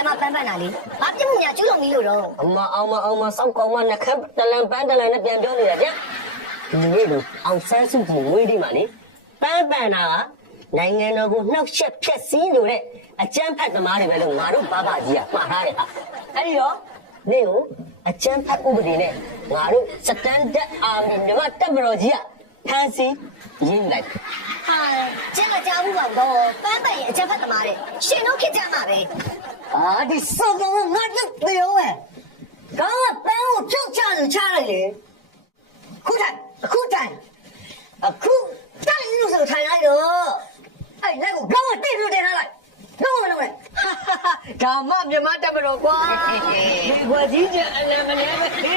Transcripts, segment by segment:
ကျမပန်းပန်းတာလေဘာပြစ်မှုများကျူးလွန်ပြီးလို့တော့ အမစောက်ကောင်မနှခမ်းတလန်ပန်းတလန်နဲ့ပြန်ပြောနေတယ်ဗျဒီနေ့တော့အောင်ဆန်းစုကြည်ဝေးဒီမှာလေပန်းပန်းတာကနိုင်ငံတော်ကိုနှောက်ယှက်ဖျက်ဆီးလို့တဲ့အကြမ်းဖက်သမားတွေပဲလို့ငါတို့ဘာဘာကြီးကမှားထားတယ်ဟာအဲ့ဒီတော့နေကိုအကြမ်းဖက်ဥပဒေနဲ့ငါတို့စတန်ဒတ်အာမီမြန်မာတပ်မတော်ကြီးကဖမ်းဆီးရင်းလိုက်ဟာကျမကြားဘူးပေါ့တော့ပန်းပန်းရဲ့အချက်ဖတ်သမားတဲ့ရှင်တို့ဖြစ်ကြမှာပဲအာဒီစောကောင်ငါတို့ပြောဝဲကောင်းကပန်းကိုဖြုတ်ချလို့ချလိုက်လေအခုတိုင်အခုတိုင်းလို့ဆိုထိုင်လိုက်တော့အဲ့လက်ကိုကောင်းကတိတ်လို့တင်ထားလိုက်လုံးဝလုံးဝဒါမှမြန်မာတပ်မတော်ကွာဒီကွာကြီးကျအလံမလဲပဲဟေး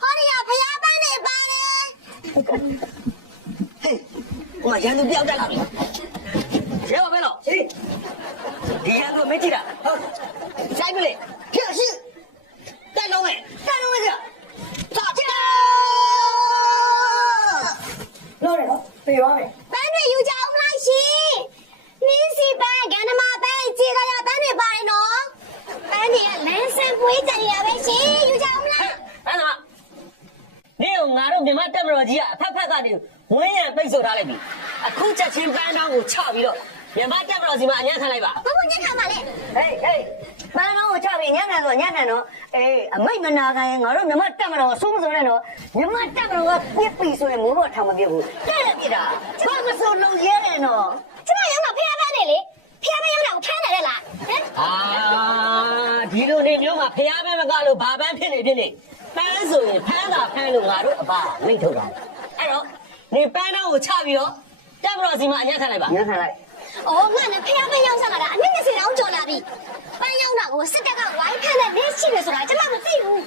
ဟောရဖျားပန်းနေပါတယ်ဟေး我人都标在了，谁我没了？谁？你人都没记了？好，下一个嘞，票是带龙尾去，打架！老人了，对吧？ပန်းတွေယူကြအောင်လိုက်ရှင်နင်းစီပန်းကန္ဓမာပန်းကြေကရပန်းတွေပါတယ်နော်ပန်းတွေကလမ်းဆန်းပွေးကြရပဲရှင်ယူကြအောင်လိုက်哎妈，你有俺တို့မြန်မာတပ်မတော်ကြီးကဖက်ကနေဝင်းရံပိတ်ဆို့ထားလိုက်ပြီအခုချက်ချင်းပန်းတောင်းကိုချပြီးတော့မြန်မာတပ်မတော်စီမှာအညံ့ခံလိုက်ပါဘာလို့ညှက်ခါမှာလဲဟေးပန်းတောင်းကိုချပြီးညံ့ခံဆိုညံ့ခံတော့အေးအမိတ်မနာခံရင်ငါတို့မြန်မာတပ်မတော်ကိုစိုးမစိုးနဲ့တော့မြန်မာတပ်မတော်ကပြစ်ပြီဆိုရင်မိုးတော့ထောင်မပြစ်ဘူးတဲ့ရပြစ်တာဘာမစိုးလုံးရဲတယ်နော် ကျမရုံးမှာဖျားပန်းနေလေဖျားပန်းရုံးတာကိုဖမ်းတယ်လားဟမ်အာဒီလိုနေမျိုးမှာဖျားပန်းမကလို့ဘာပန်းဖြစ်နေပန်းဆိုရင်ဖမ်းတာဖမ်းလို့ငါတို့အပါမိတ်ထုတ်တာအဲ့တော့နေပန်းတောင်းကိုချပြီးတော့တပ်မတော်စီမှာအညံ့ခံလိုက်ပါညံ့ခံလိုက်အော်ငါနဲ့ဖျားပန်းရောက်စားတာအနည်း20တောင်းကျော်လာပြီပန်းရောက်တာကိုစစ်တပ်ကဝိုင်းဖမ်းတဲ့နေရှိတယ်ဆိုတာကျမမသိဘူး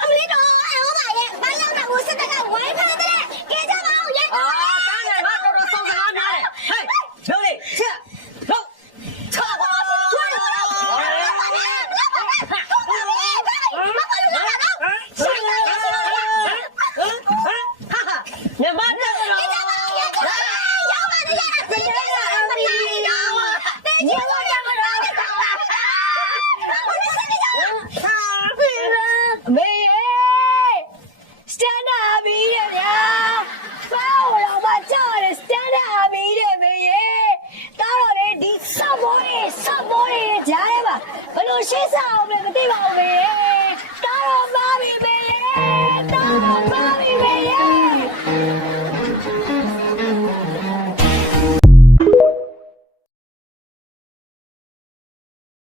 အမလေးတော့အော်ပါရဲ့ပန်းရောက်တာကိုစစ်တပ်ကဝိုင်းဖမ်းတဲ့ကဲကြပါဦးရဲ့ပန်းတယ်ငါတော်စောင့်စကားများတယ်ဟေးလုံးလေးချက်လုံးချပါမြန်မာတပ်မတော်မေစတန်ဒါဘီရဲ့ဗျာပါဝတော်မကြောက်တယ်စတန်ဒါဘီတဲ့မေရဲ့တားတော့လေဒီစဘောရေးကြားထဲမှာဘယ်လိုရှင်းစအောင်လဲမသိပါဘူးမေတားတော့ပါပြီမေ